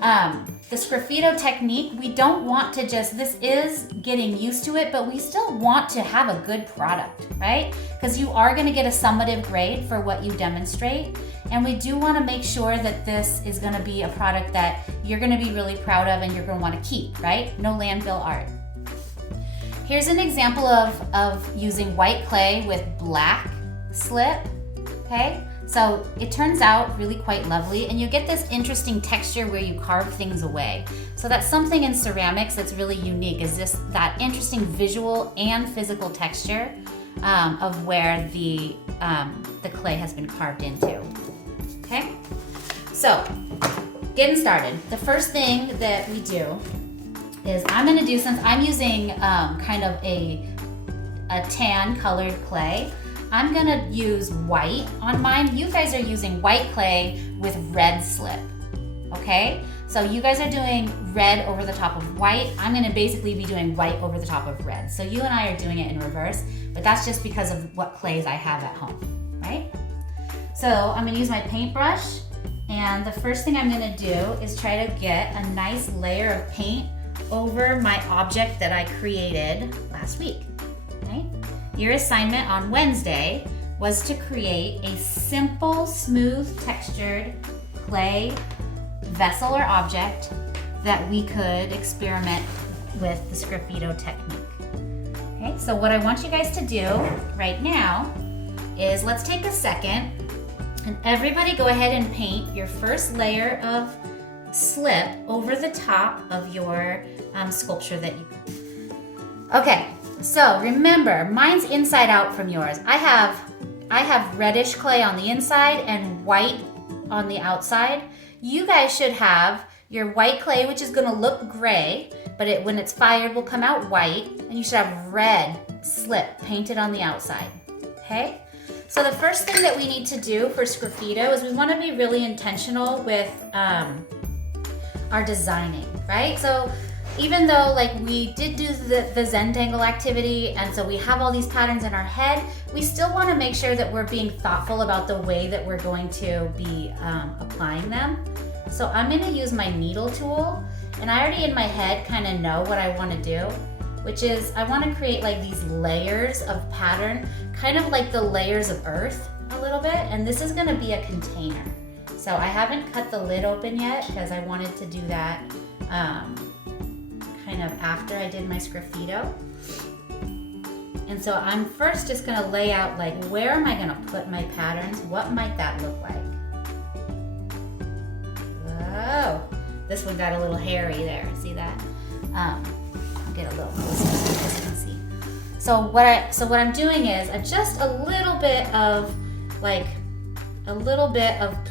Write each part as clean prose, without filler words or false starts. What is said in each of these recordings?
The Sgraffito technique, we don't want to just, this is getting used to it, but we still want to have a good product, right? Because you are gonna get a summative grade for what you demonstrate. And we do wanna make sure that this is gonna be a product that you're gonna be really proud of and you're gonna wanna keep, right? No landfill art. Here's an example of using white clay with black slip, okay? So it turns out really quite lovely, and you get this interesting texture where you carve things away. So that's something in ceramics that's really unique, is that interesting visual and physical texture of where the clay has been carved into, okay? So getting started, the first thing that we do is I'm gonna do, since I'm using kind of a tan colored clay, I'm gonna use white on mine. You guys are using white clay with red slip, okay? So you guys are doing red over the top of white. I'm gonna basically be doing white over the top of red. So you and I are doing it in reverse, but that's just because of what clays I have at home, right? So I'm gonna use my paintbrush, and the first thing I'm gonna do is try to get a nice layer of paint over my object that I created last week, okay? Your assignment on Wednesday was to create a simple, smooth textured clay vessel or object that we could experiment with the Sgraffito technique. Okay, so what I want you guys to do right now is, let's take a second and everybody go ahead and paint your first layer of slip over the top of your sculpture that you. Okay. So remember, mine's inside out from yours. I have reddish clay on the inside and white on the outside. You guys should have your white clay, which is gonna look gray, but when it's fired will come out white, and you should have red slip painted on the outside, okay? So the first thing that we need to do for Sgraffito is we wanna be really intentional with our designing, right? So even though like we did do the Zentangle activity, and so we have all these patterns in our head, we still want to make sure that we're being thoughtful about the way that we're going to be applying them. So I'm going to use my needle tool, and I already in my head kind of know what I want to do, which is I want to create like these layers of pattern, kind of like the layers of earth a little bit, and this is going to be a container. So I haven't cut the lid open yet because I wanted to do that kind of after I did my Sgraffito. And so I'm first just gonna lay out like, where am I gonna put my patterns? What might that look like? Whoa, this one got a little hairy there, see that? I'll get a little closer so you guys can see. So what I'm doing is just a little bit of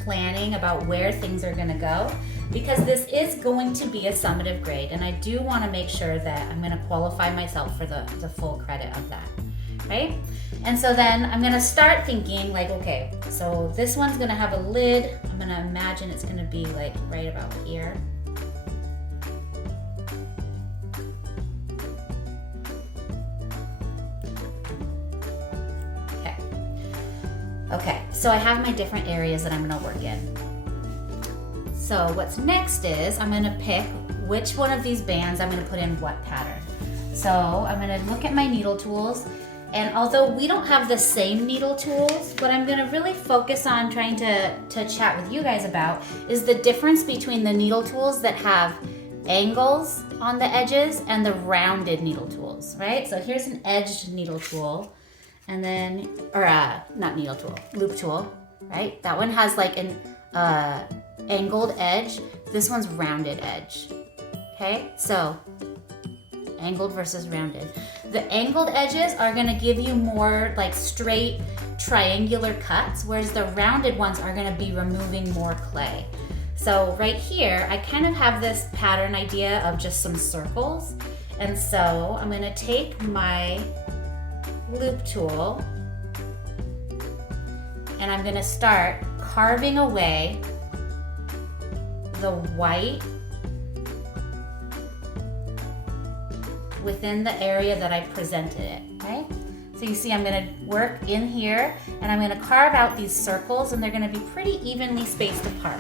planning about where things are gonna go, because this is going to be a summative grade, and I do want to make sure that I'm going to qualify myself for the full credit of that, right? And so then I'm going to start thinking like, okay, so this one's going to have a lid. I'm going to imagine it's going to be like right about here. Okay, so I have my different areas that I'm going to work in. So what's next is I'm gonna pick which one of these bands I'm gonna put in what pattern. So I'm gonna look at my needle tools, and although we don't have the same needle tools, what I'm gonna really focus on trying to chat with you guys about is the difference between the needle tools that have angles on the edges and the rounded needle tools, right? So here's an edged needle tool, and then, not needle tool, loop tool, right? That one has like an angled edge. This one's rounded edge. Okay, so angled versus rounded. The angled edges are gonna give you more like straight triangular cuts, whereas the rounded ones are gonna be removing more clay. So right here, I kind of have this pattern idea of just some circles. And so I'm gonna take my loop tool and I'm gonna start carving away the white within the area that I presented it, right? So you see I'm gonna work in here and I'm gonna carve out these circles, and they're gonna be pretty evenly spaced apart.